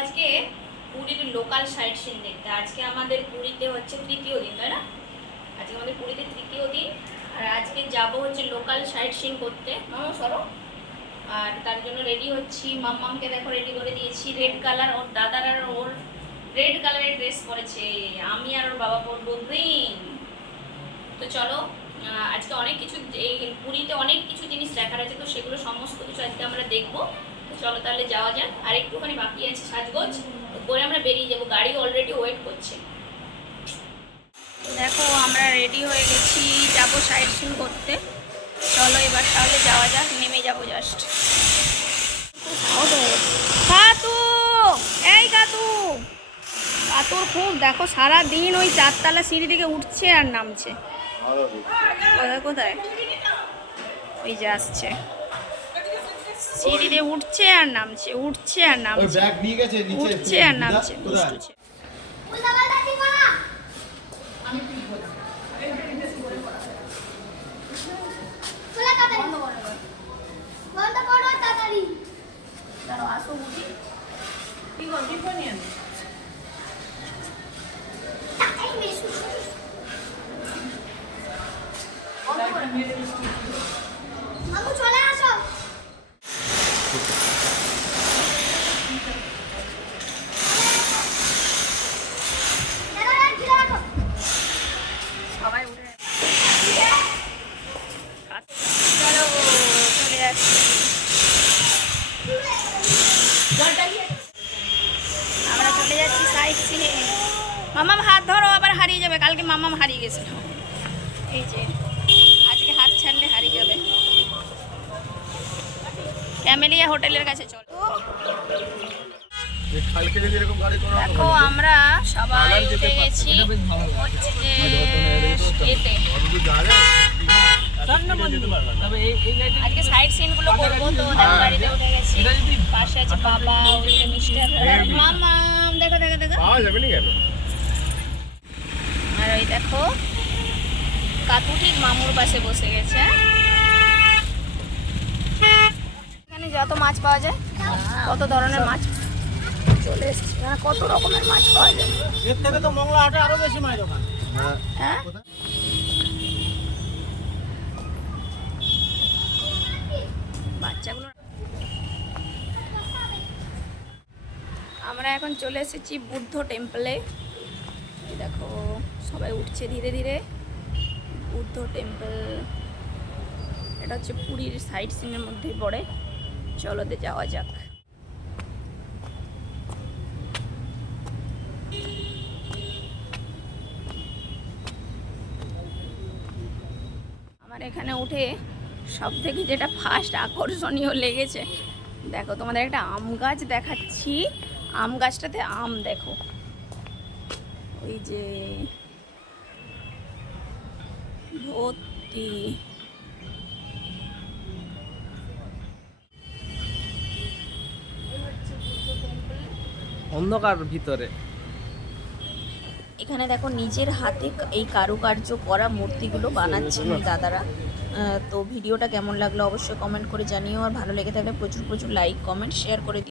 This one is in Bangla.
আজকে পুরীর লোকাল সাইট সিন দেখতে। আজকে আমাদের পুরীতে হচ্ছে তৃতীয় দিন, তাই না? আজকে আমাদের পুরীতে তৃতীয় দিন, আর আজকে যাব হচ্ছে লোকাল সাইট সিন করতে। মামা, সরো। আর তার জন্য রেডি হচ্ছি। মাম্মামকে দেখো রেডি করে দিয়েছি। রেড কালার ওর দাদার আর ওর রেড কালারের ড্রেস পরেছে। আমি আর ওর বাবা পরবো গ্রিন তো চলো আজকে অনেক কিছু, এই পুরীতে অনেক কিছু জিনিস দেখার আছে তো সেগুলো সমস্ত কিছু আজকে আমরা দেখব। চলো তাহলে যাওয়া যাক। আর একটুখানি বাকি আছে সাজগোজ। করে আমরা বেরিয়ে যাব। গাড়ি অলরেডি ওয়েট করছে। দেখো আমরা রেডি হয়ে গেছি। যাব সাইড সিন করতে। চলো এবার তাহলে যাওয়া যাক। নেমে যাব জাস্ট কাতু! এই কাতু! কাতুর খুব দেখো সারা দিন ওই চারতলা সিঁড়ি থেকে উঠছে আর নামছে। কোথায় কোথায়? ওই যে আসছে। সিঁড়ি দিয়ে উঠছে আর নামছে উঠছে আর নামছে ব্যাগ নিয়ে গেছে নিচে উঠছে আর নামছে কোথায়? দুষ্টু ছেলে। আমরা চলে যাচ্ছি সাইড সিনে মামাম হাত ধরো, আবার হারিয়ে যাবে। কালকে মামাম হারিয়ে গেছিল। এই যে, আজকে হাত ছাড়লে হারিয়ে যাবে। ক্যামেলিয়া হোটেলের কাছে চলো। দেখো আমরা সবাই উঠে গেছি। হচ্ছে যে হ্যাঁ, এতে পারবে না। আজকে সাইড সিনগুলো করব তো দেখো গাড়িতে উঠে গেছি। পাশে আছে বাবা মিস্টার। মামা দেখো দেখো দেখো। পাওয়া যাবে না কেন? আর ওই দেখো কাকু ঠিক মামুর পাশে বসে গেছে। যত মাছ পাওয়া যায়? কত ধরনের মাছ? চলে এসেছে। কত রকমের মাছ পাওয়া যায়? এর থেকে তো মংলা হাটে আরও বেশি মাছ দোকান। হ্যাঁ? বাচ্চাগুলো আমরা এখন চলে এসেছি বুদ্ধ টেম্পলে। দেখো সবাই উঠছে ধীরে ধীরে। বুদ্ধ টেম্পল। এটা হচ্ছে পুরীর সাইড সিনের মধ্যেই পড়ে। চলোতে যাওয়া যাক। আমার এখানে উঠে সব থেকে যেটা ফার্স্ট আকর্ষণীয় লেগেছে, দেখো তোমাদের একটা আম গাছ দেখাচ্ছি। আম গাছটাতে আম দেখো। ওই যে ভর্তি। অন্ধকার ভিতরে। এখানে দেখো নিজের হাতে এই কারুকার্য করা মূর্তিগুলো বানাচ্ছেন দাদারা। তো ভিডিওটা কেমন লাগল অবশ্যই কমেন্ট করে জানিও। আর ভালো লেগে থাকলে প্রচুর প্রচুর লাইক কমেন্ট শেয়ার করে